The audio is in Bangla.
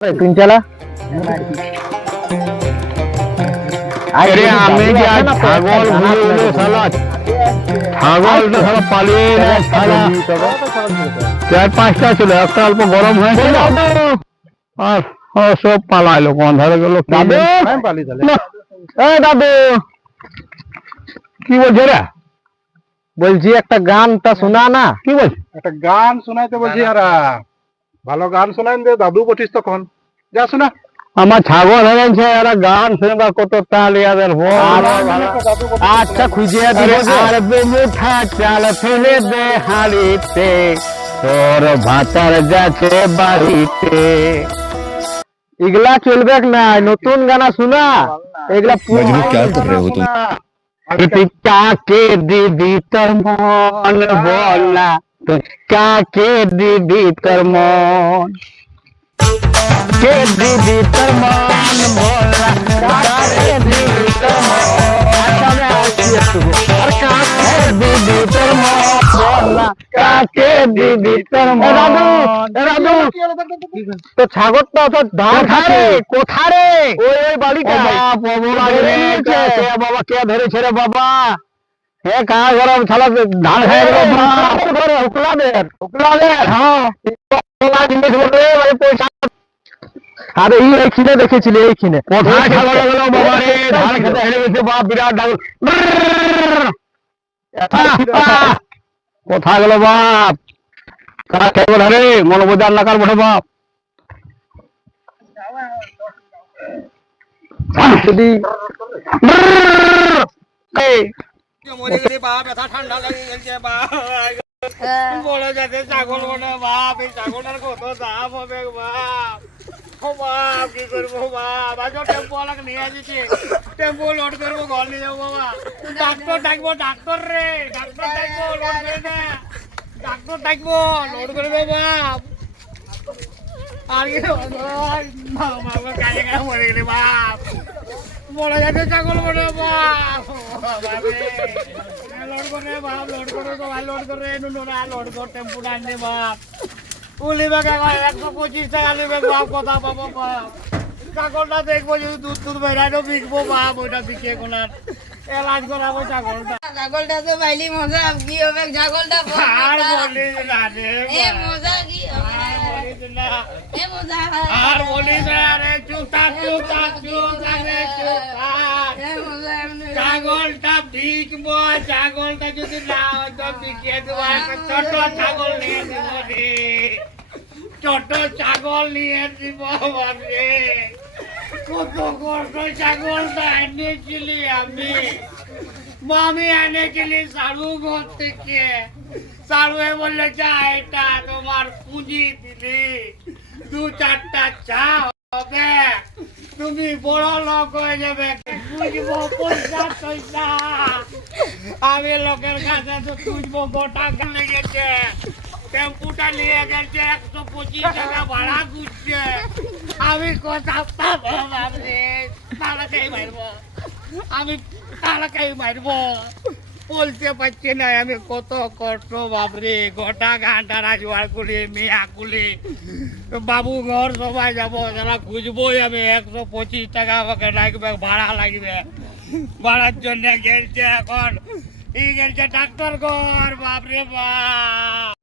তিন চালা अरे আমি যে ছাগল ভুলে শালা ছাগলটা শালা পালিয়ে যায় শালা চার পাঁচটা ছিল একটা অল্প গরম হয়েছিল আর সব পালাইলো কোন ধারে গেল দাদু দাদু কি বলছে রে বলছি একটা গানটা শোনা না কি বলছে একটা গান শোনাইতে বলছি আর ভালো গান শোনাইন দে দাদু বটিস তখন যা শোনা আমার ছাগল হয়ে গেছে এরা গান শুনবা কত তাল ইয়াদের আচ্ছা খুঁজে দিবে আর মুঠা চাল ফেলে দে হাড়িতে তোর ভাতার যাচ্ছে বাড়িতে এগুলা চলবে না নতুন গানা শোনা এগুলা मजनू क्या कर रहे हो तुम কাকে দিদি তোর মন বলা কাকে দিদি তোর মন কে দিদি তোর মন বলা কাকে দিদি তোর মন আর কাকে দিদি তোর মন বলা কাকে দিদি তোর মন রাধু তো ছাগলটা তো ধান খাবে কোথারে ওই বাড়িটা বাবা কে ধরেছে রে বাবা হে কা গরম ছালা ধান খায় রে বাবা উকলাদের হ্যাঁ জিনিস বলবে পয়সা আরে এইখানে দেখেছিলি এইখানে কোথায় ছাগল গেল বাবা রে ধান খেতে হেরে গেছে বাপ বিরাট ডাক কোথায় গেল বাপ কার খেয়ে ধরে মনোবজার না কার বসে বাপ যদি মরে গেছে বাপ ব্যথা ঠান্ডা লেগে গেছে বাপ বলে যাচ্ছে ছাগল মনে বাপ এই ছাগলটার কত দাম হবে বাপ ও বাপ কি করবো বাপ আজ টেম্পো আলাকে নিয়ে আসছি টেম্পো লোড করবো ঘর নিয়ে যাবো বাবা ডাক্তার ডাকবো ডাক্তার রে ডাক্তার ডাকবো লোড করে দে ডাক্তার ডাকবো লোড করে দে বাপ আর কি বাবা কাজে কাজে মরে গেলে বাপ বলে যাচ্ছে ছাগল মনে বাপ লোড করে বাপ লোড করে সবাই লোড করে নুনুরা লোড করে টেম্পু টানছে বাপ উলি বেগে 125 টাকা নেবে বাপ কথা পাবো বাপ ছাগলটা দেখবো যদি দুধ দুধ বেড়াইও বিকবো বাপ ওইটা বিকে কোনার এলাজ করাবো ছাগলটা ছাগলটা তো পাইলি মজা কি হবে ছাগলটা আর বলিস না রে এ মজা কি হবে আর বলিস না এ মজা আর বলিস না রে চুপ থাক চুপ থাক চুপ থাক রে চুপ থাক এ মজা এমনি ছাগলটা বিকবো ছাগলটা যদি না হতো বিকে দেবো একটা ছোট ছাগল নিয়ে দেবো রে ছোট ছাগল নিয়ে দিব রে কত কষ্ট ছাগলটা এনেছিলি আমি এনেছিলি সারু ঘর থেকে সারুয়ে বললে চা এটা তোমার পুঁজি দিলি 2-4টা চা হবে তুমি বড় লোক হয়ে যাবে বুঝবো পয়সা পয়সা আমি লোকের কাছে তো খুঁজবো গোটা লেগেছে টেম্পুটা নিয়ে গেছে 125 টাকা ভাড়া খুঁজছে আমি কথা পাবো বাবরে তালাকাই মারবো আমি তালাকাই মারবো বলতে পারছি না আমি কত কষ্ট বাবরে গোটা ঘাটারা জোয়ার করি মেয়া কুলি বাবু ঘর সবাই যাবো যারা খুঁজবোই আমি 125 টাকা আমাকে লাগবে ভাড়া লাগবে ভাড়ার জন্য গেলছে এখন এই গেলছে ডাক্তার ঘর বাপরে বাপ